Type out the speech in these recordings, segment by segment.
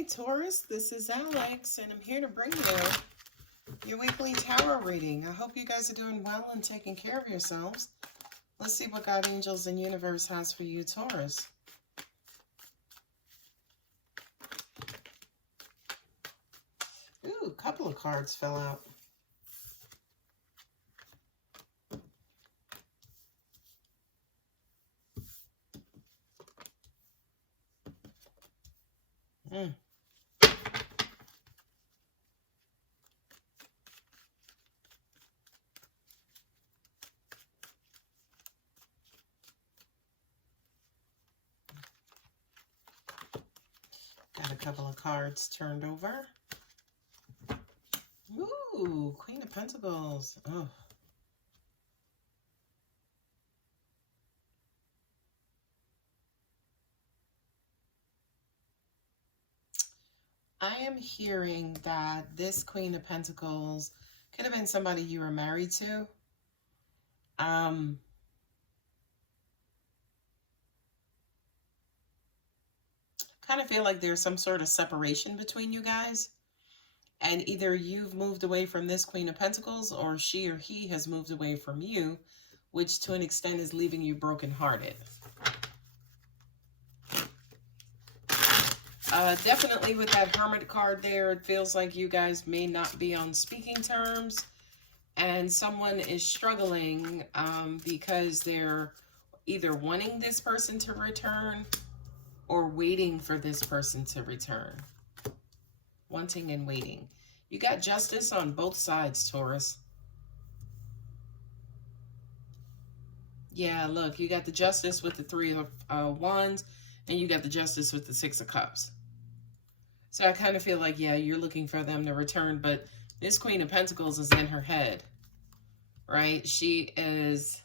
Hi Taurus, this is Alex and I'm here to bring you your weekly tarot reading. I hope you guys are doing well and taking care of yourselves. Let's see what God, angels, and universe has for you, Taurus. Ooh, a couple of cards fell out. Got a couple of cards turned over. Ooh, Queen of Pentacles. Oh. I am hearing that this Queen of Pentacles could have been somebody you were married to. Kind of feel like there's some sort of separation between you guys. And either you've moved away from this Queen of Pentacles or she or he has moved away from you, which to an extent is leaving you brokenhearted. Definitely with that Hermit card there, it feels like you guys may not be on speaking terms and someone is struggling because they're either wanting this person to return or waiting for this person to return. Wanting and waiting. You got justice on both sides, Taurus. Yeah, look, you got the justice with the Three of Wands and you got the justice with the Six of Cups. So I kind of feel like, yeah, you're looking for them to return, but this Queen of Pentacles is in her head, right? She is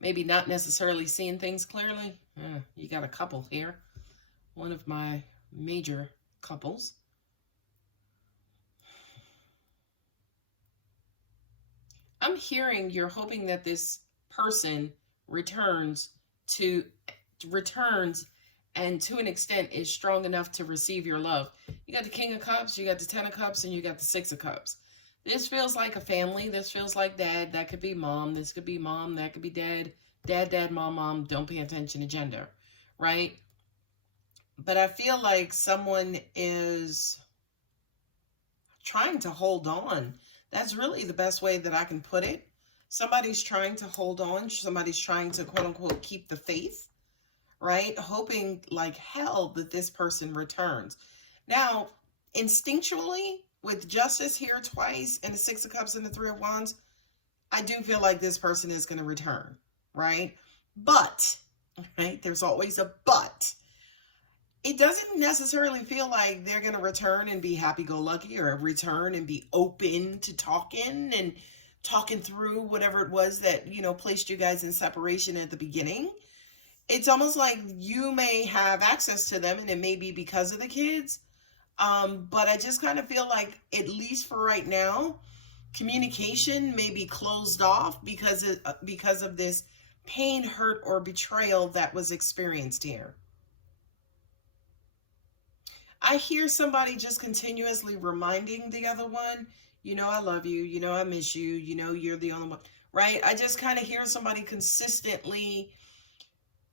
maybe not necessarily seeing things clearly. You got a couple here. One of my major couples. I'm hearing you're hoping that this person returns and to an extent is strong enough to receive your love. You got the King of Cups, you got the Ten of Cups, and you got the Six of Cups. This feels like a family. This feels like dad. That could be mom. This could be mom. That could be dad. Dad, mom, mom. Don't pay attention to gender, right? But I feel like someone is trying to hold on. That's really the best way that I can put it. Somebody's trying to hold on. Somebody's trying to, quote unquote, keep the faith, right? Hoping like hell that this person returns. Now, instinctually, with justice here twice and the Six of Cups and the Three of Wands, I do feel like this person is going to return, right? But, right, there's always a but. It doesn't necessarily feel like they're going to return and be happy-go-lucky or return and be open to talking and talking through whatever it was that, you know, placed you guys in separation at the beginning. It's almost like you may have access to them and it may be because of the kids. But I just kind of feel like, at least for right now, communication may be closed off because of this pain, hurt, or betrayal that was experienced here. I hear somebody just continuously reminding the other one, you know, I love you, you know, I miss you, you know, you're the only one, right? I just kind of hear somebody consistently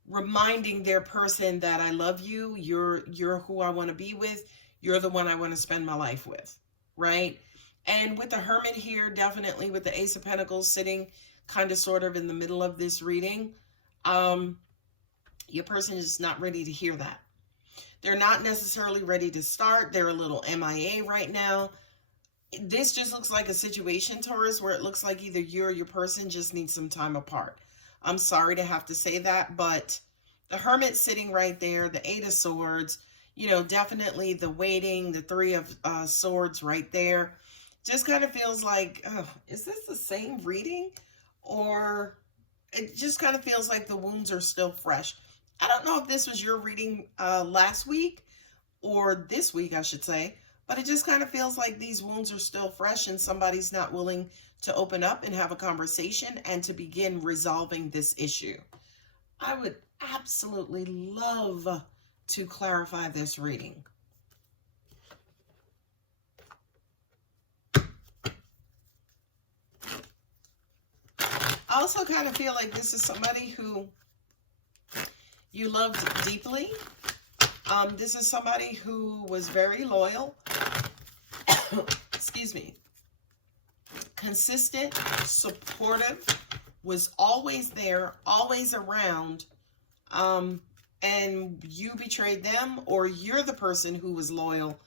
reminding their person that I love you, you're who I want to be with, you're the one I want to spend my life with, right? And with the Hermit here, definitely with the Ace of Pentacles sitting kind of sort of in the middle of this reading, your person is not ready to hear that. They're not necessarily ready to start. They're a little MIA right now. This just looks like a situation, Taurus, where it looks like either you or your person just needs some time apart. I'm sorry to have to say that, but the Hermit sitting right there, the Eight of Swords, you know, definitely the waiting, the Three of Swords right there. Just kind of feels like, oh, is this the same reading? Or it just kind of feels like the wounds are still fresh. I don't know if this was your reading last week or this week, I should say, but it just kind of feels like these wounds are still fresh and somebody's not willing to open up and have a conversation and to begin resolving this issue. I would absolutely love to clarify this reading. I also kind of feel like this is somebody who you loved deeply. This is somebody who was very loyal. Excuse me. Consistent, supportive, was always there, always around. And you betrayed them, or you're the person who was loyal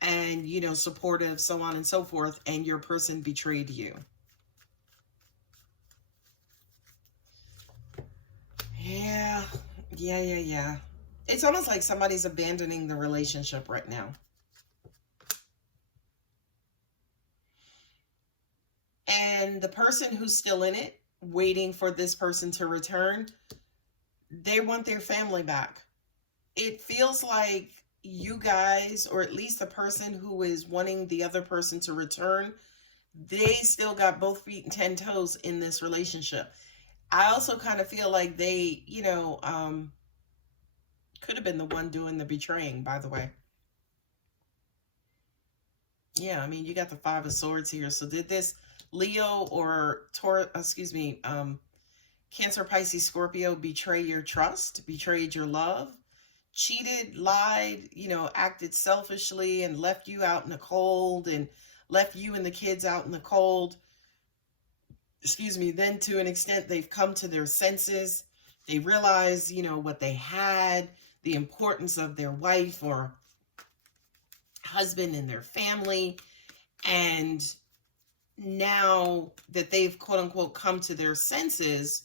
and, you know, supportive, so on and so forth, and your person betrayed you. Yeah. It's almost like somebody's abandoning the relationship right now. And the person who's still in it, waiting for this person to return, they want their family back. It feels like you guys, or at least the person who is wanting the other person to return, they still got both feet and 10 toes in this relationship. I also kind of feel like they, you know, could have been the one doing the betraying, by the way. Yeah, I mean, you got the Five of Swords here. So did this Leo or Taurus, Cancer, Pisces, Scorpio betray your trust, betrayed your love, cheated, lied, you know, acted selfishly and left you out in the cold and left you and the kids out in the cold? Excuse me. Then to an extent, they've come to their senses. They realize, you know, what they had, the importance of their wife or husband and their family. And now that they've quote unquote come to their senses,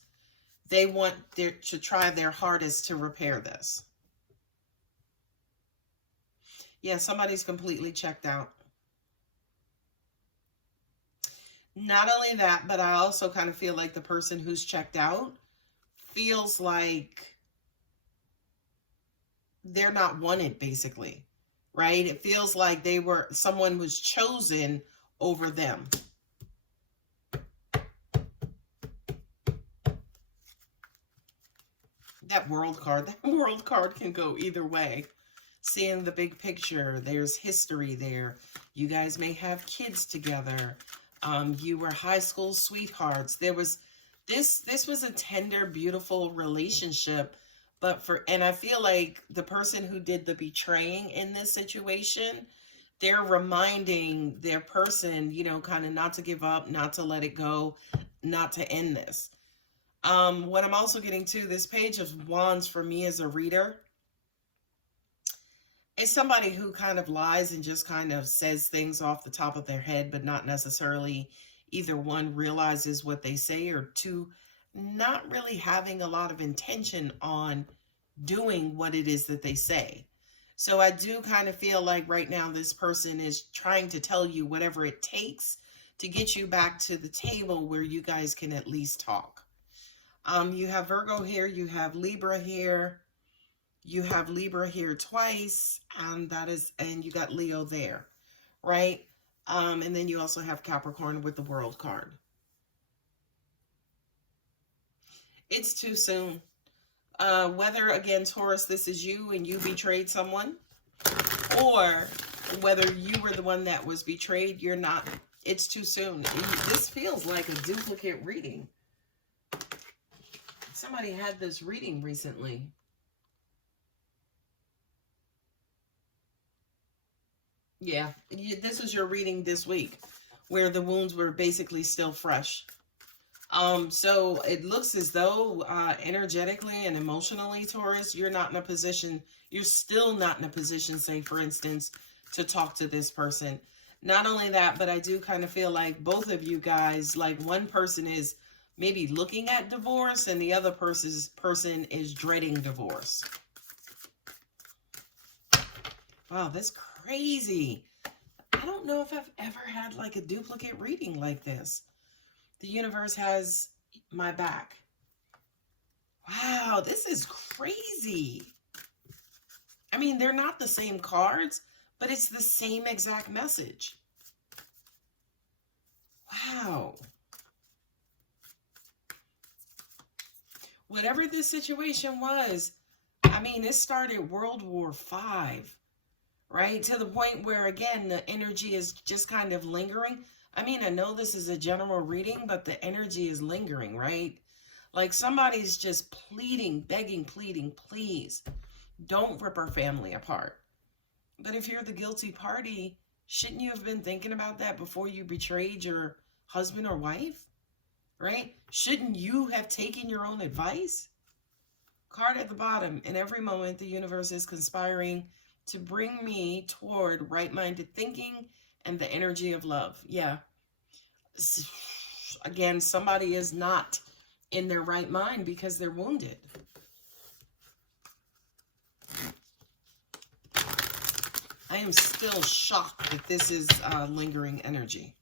they want to try their hardest to repair this. Yeah, somebody's completely checked out. Not only that, but I also kind of feel like the person who's checked out feels like they're not wanted, basically, right? It feels like someone was chosen over them. That world card can go either way. Seeing the big picture, there's history there. You guys may have kids together. You were high school sweethearts. There was this was a tender, beautiful relationship, and I feel like the person who did the betraying in this situation, they're reminding their person, you know, kind of not to give up, not to let it go, not to end this. What I'm also getting to, this Page of Wands for me as a reader, is somebody who kind of lies and just kind of says things off the top of their head, but not necessarily either one realizes what they say, or two, not really having a lot of intention on doing what it is that they say. So I do kind of feel like right now this person is trying to tell you whatever it takes to get you back to the table where you guys can at least talk. You have Virgo here, you have Libra here, you have Libra here twice, and you got Leo there, right? And then you also have Capricorn with the World card. It's too soon. Whether, again, Taurus, this is you and you betrayed someone, or whether you were the one that was betrayed, you're not. It's too soon. This feels like a duplicate reading. Somebody had this reading recently. Yeah, this is your reading this week, where the wounds were basically still fresh. So it looks as though energetically and emotionally, Taurus, you're still not in a position, say, for instance, to talk to this person. Not only that, but I do kind of feel like both of you guys, like one person is maybe looking at divorce and the other person is dreading divorce. Wow, that's crazy. I don't know if I've ever had like a duplicate reading like this. The universe has my back. Wow, this is crazy. I mean, they're not the same cards, but it's the same exact message. Wow. Whatever this situation was, I mean, it started World War V, right? To the point where, again, the energy is just kind of lingering. I mean, I know this is a general reading, but the energy is lingering, right? Like somebody's just pleading, begging, pleading, please don't rip our family apart. But if you're the guilty party, shouldn't you have been thinking about that before you betrayed your husband or wife? Right? Shouldn't you have taken your own advice? Card at the bottom. In every moment, the universe is conspiring to bring me toward right-minded thinking and the energy of love. Yeah. Again, somebody is not in their right mind because they're wounded. I am still shocked that this is lingering energy.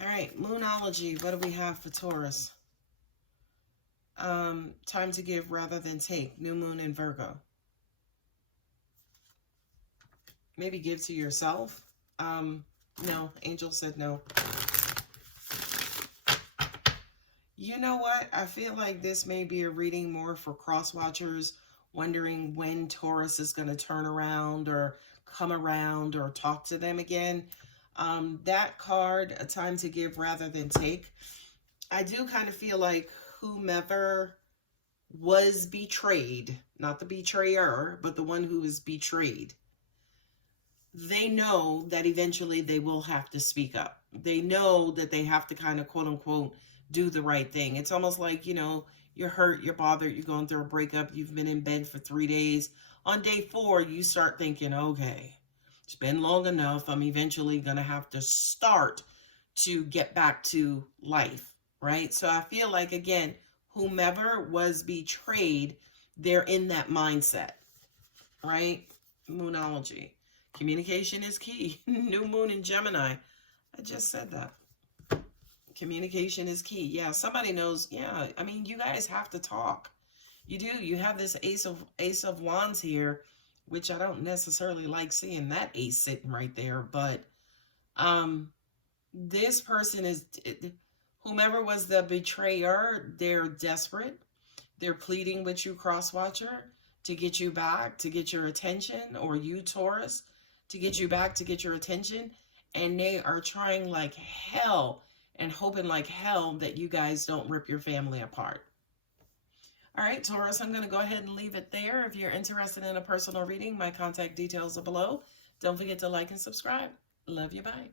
All right, Moonology. What do we have for Taurus? Time to give rather than take. New moon in Virgo. Maybe give to yourself. No, Angel said no. You know what? I feel like this may be a reading more for cross-watchers wondering when Taurus is going to turn around or come around or talk to them again. That card, a time to give rather than take, I do kind of feel like whomever was betrayed, not the betrayer, but the one who was betrayed, they know that eventually they will have to speak up. They know that they have to kind of quote unquote do the right thing. It's almost like, you know, you're hurt, you're bothered, you're going through a breakup, you've been in bed for 3 days. On day 4, you start thinking, okay, it's been long enough. I'm eventually going to have to start to get back to life, right? So I feel like, again, whomever was betrayed, they're in that mindset, right? Moonology. Communication is key. New moon in Gemini. I just said that. Communication is key. Yeah, somebody knows. Yeah, I mean, you guys have to talk. You do. You have this Ace of Wands here, which I don't necessarily like seeing that ace sitting right there. But this person is, whomever was the betrayer, they're desperate. They're pleading with you, cross-watcher, to get you back, to get your attention, or you, Taurus, to get you back, to get your attention. And they are trying like hell and hoping like hell that you guys don't rip your family apart. All right, Taurus, I'm going to go ahead and leave it there. If you're interested in a personal reading, my contact details are below. Don't forget to like and subscribe. Love you. Bye.